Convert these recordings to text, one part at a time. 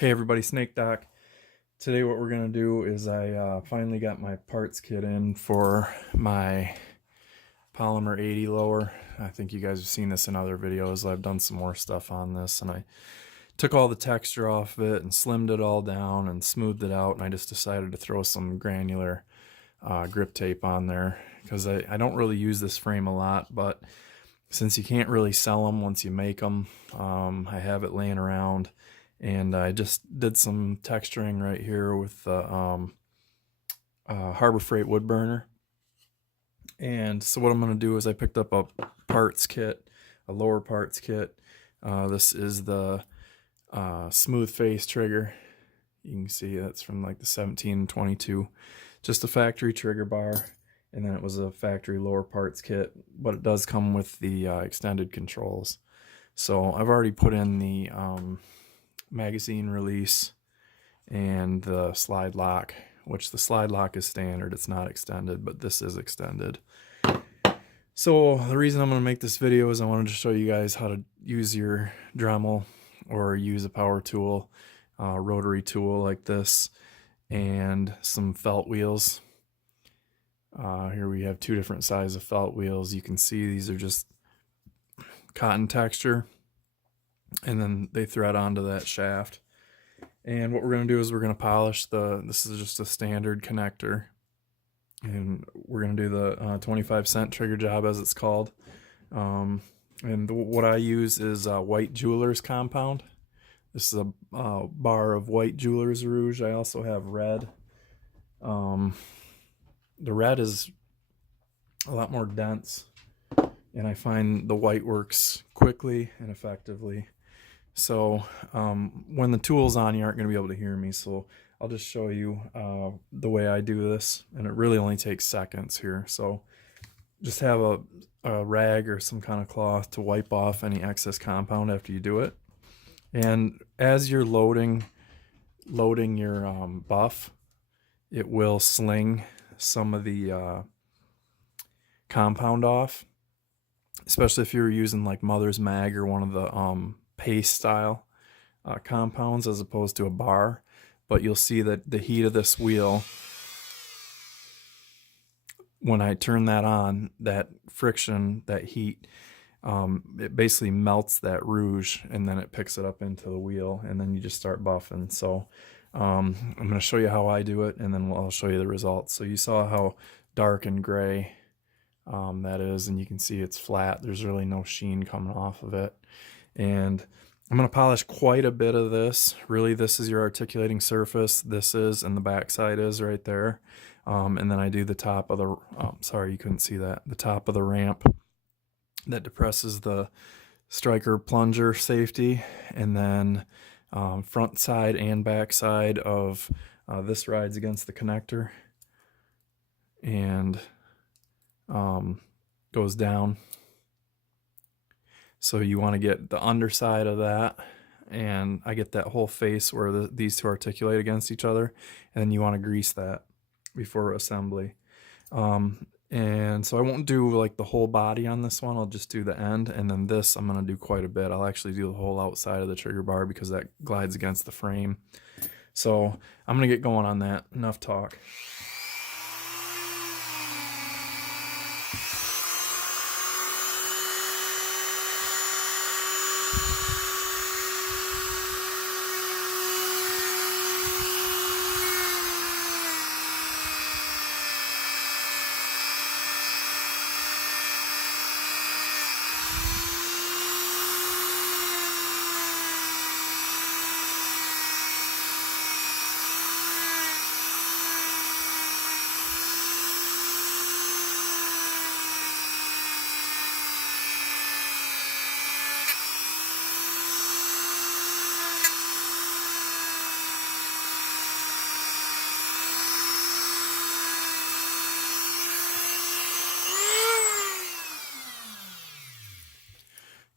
Hey everybody, Snake Doc. Today what we're going to do is I finally got my parts kit in for my Polymer 80 lower. I think you guys have seen this in other videos. I've done some more stuff on this, and I took all the texture off of it and slimmed it all down and smoothed it out, and I just decided to throw some granular grip tape on there because I don't really use this frame a lot, but since you can't really sell them once you make them, I have it laying around. And I just did some texturing right here with the Harbor Freight wood burner. And so what I'm going to do is I picked up a parts kit, a lower parts kit. This is the smooth face trigger. You can see that's from like the 1722. Just a factory trigger bar. And then it was a factory lower parts kit. But it does come with the extended controls. So I've already put in the magazine release and the slide lock, which the slide lock is standard, it's not extended, but this is extended. So the reason I'm going to make this video is I wanted to show you guys how to use your Dremel or use a power tool, rotary tool like this, and some felt wheels. Here we have two different sizes of felt wheels. You can see these are just cotton texture, and then they thread onto that shaft. And what we're going to do is we're going to polish this is just a standard connector, and we're going to do the 25-cent trigger job, as it's called. What I use is white jeweler's compound. This is a bar of white jeweler's rouge. I also have red. The red is a lot more dense, and I find the white works quickly and effectively. So when the tool's on, you aren't going to be able to hear me, so I'll just show you the way I do this, and it really only takes seconds here. So just have a rag or some kind of cloth to wipe off any excess compound after you do it. And as you're loading your buff, it will sling some of the compound off, especially if you're using like Mother's Mag or one of the paste style compounds as opposed to a bar. But you'll see that the heat of this wheel, when I turn that on, that friction, that heat, it basically melts that rouge, and then it picks it up into the wheel, and then you just start buffing. So I'm going to show you how I do it, and then I'll show you the results. So you saw how dark and gray that is, and you can see it's flat. There's really no sheen coming off of it. And I'm going to polish quite a bit of this. Really, this is your articulating surface. This is, and the back side is right there. And then I do the top of the, sorry, you couldn't see that. The top of the ramp that depresses the striker plunger safety. And then front side and back side of this rides against the connector and goes down. So you want to get the underside of that, and I get that whole face where these two articulate against each other, and then you want to grease that before assembly. And so I won't do like the whole body on this one, I'll just do the end, and then this I'm going to do quite a bit. I'll actually do the whole outside of the trigger bar because that glides against the frame. So I'm going to get going on that. Enough talk.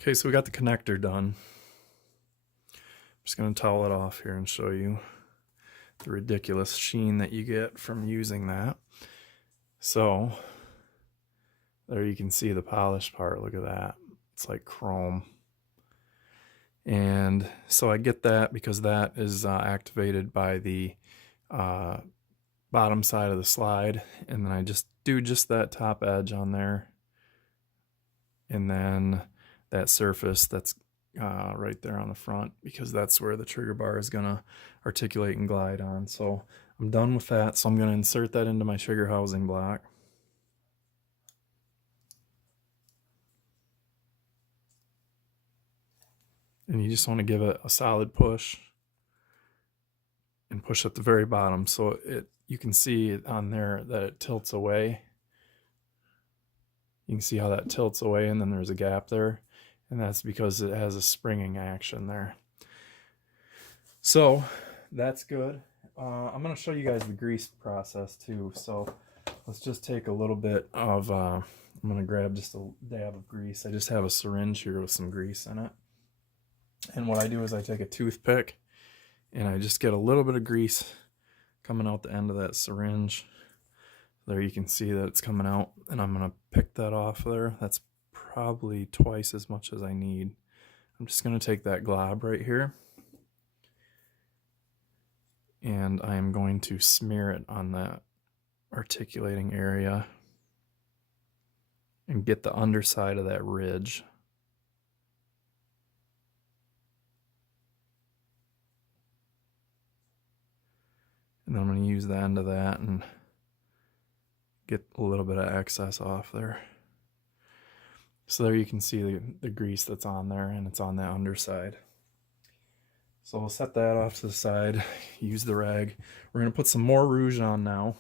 Okay, so we got the connector done. I'm just going to towel it off here and show you the ridiculous sheen that you get from using that. So there you can see the polished part. Look at that. It's like chrome. And so I get that because that is activated by the bottom side of the slide, and then I just do just that top edge on there, and then that surface that's right there on the front, because that's where the trigger bar is gonna articulate and glide on. So I'm done with that, so I'm gonna insert that into my trigger housing block. And you just want to give it a solid push and push at the very bottom, so you can see it on there that it tilts away. You can see how that tilts away, and then there's a gap there, and that's because it has a springing action there. So that's good. I'm going to show you guys the grease process too. So let's just take a little bit of, I'm going to grab just a dab of grease. I just have a syringe here with some grease in it. And what I do is I take a toothpick and I just get a little bit of grease coming out the end of that syringe. There you can see that it's coming out, and I'm going to pick that off there. That's probably twice as much as I need. I'm just going to take that glob right here, and I am going to smear it on that articulating area and get the underside of that ridge. And then I'm going to use the end of that and get a little bit of excess off there. So there you can see the grease that's on there, and it's on that underside. So we'll set that off to the side, use the rag. We're going to put some more rouge on now.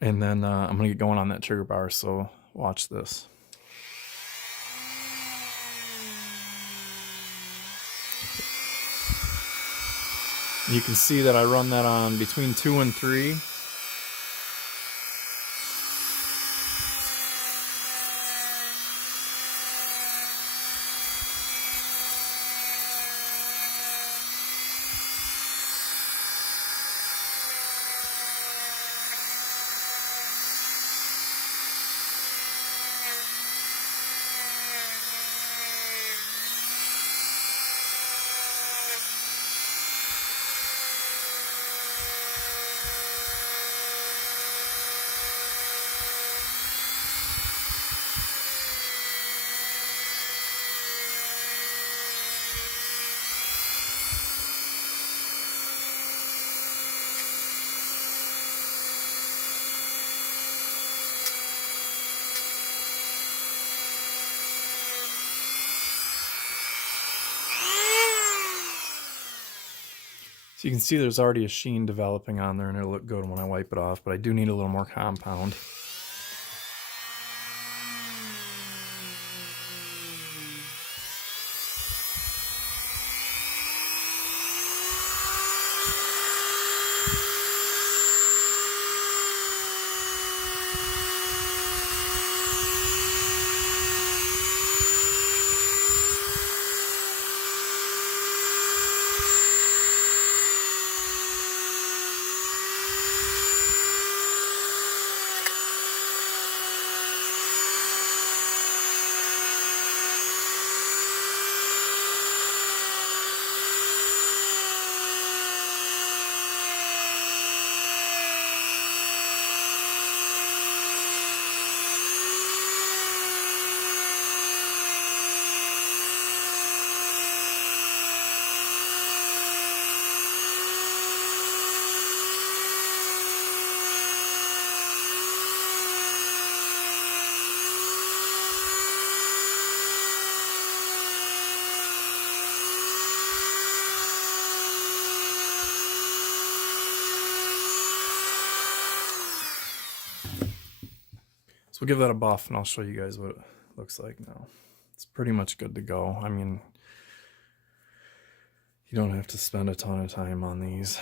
And then I'm going to get going on that trigger bar, so watch this. You can see that I run that on between 2 and 3. So you can see there's already a sheen developing on there, and it'll look good when I wipe it off, but I do need a little more compound. So we'll give that a buff, and I'll show you guys what it looks like now. It's pretty much good to go. I mean, you don't have to spend a ton of time on these.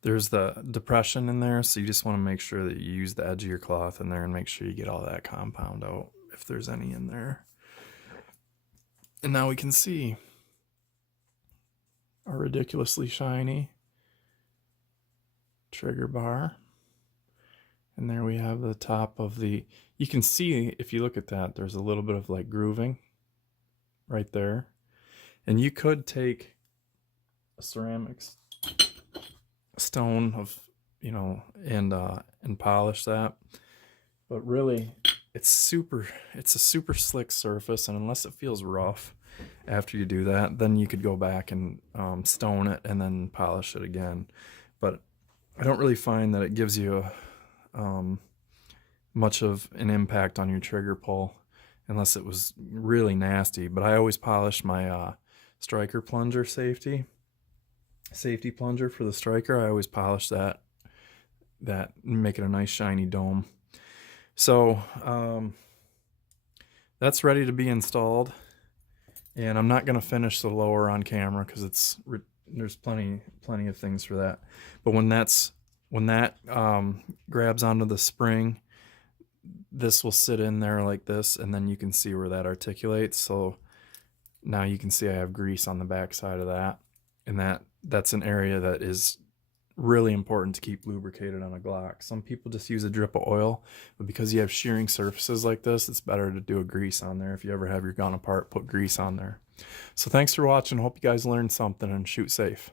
There's the depression in there, so you just want to make sure that you use the edge of your cloth in there and make sure you get all that compound out if there's any in there. And now we can see our ridiculously shiny trigger bar. And there we have the top of the, you can see if you look at that, there's a little bit of like grooving right there. And you could take a ceramics stone of, you know, and polish that. But really, it's a super slick surface, and unless it feels rough after you do that, then you could go back and stone it and then polish it again. But I don't really find that it gives you much of an impact on your trigger pull unless it was really nasty. But I always polish my striker plunger safety plunger for the striker. I always polish that make it a nice shiny dome. So that's ready to be installed, and I'm not going to finish the lower on camera because there's plenty of things for that. But when that grabs onto the spring, this will sit in there like this, and then you can see where that articulates. So now you can see I have grease on the back side of that, and that's an area that is really important to keep lubricated on a Glock. Some people just use a drip of oil, but because you have shearing surfaces like this, it's better to do a grease on there. If you ever have your gun apart, put grease on there. So thanks for watching. Hope you guys learned something, and shoot safe.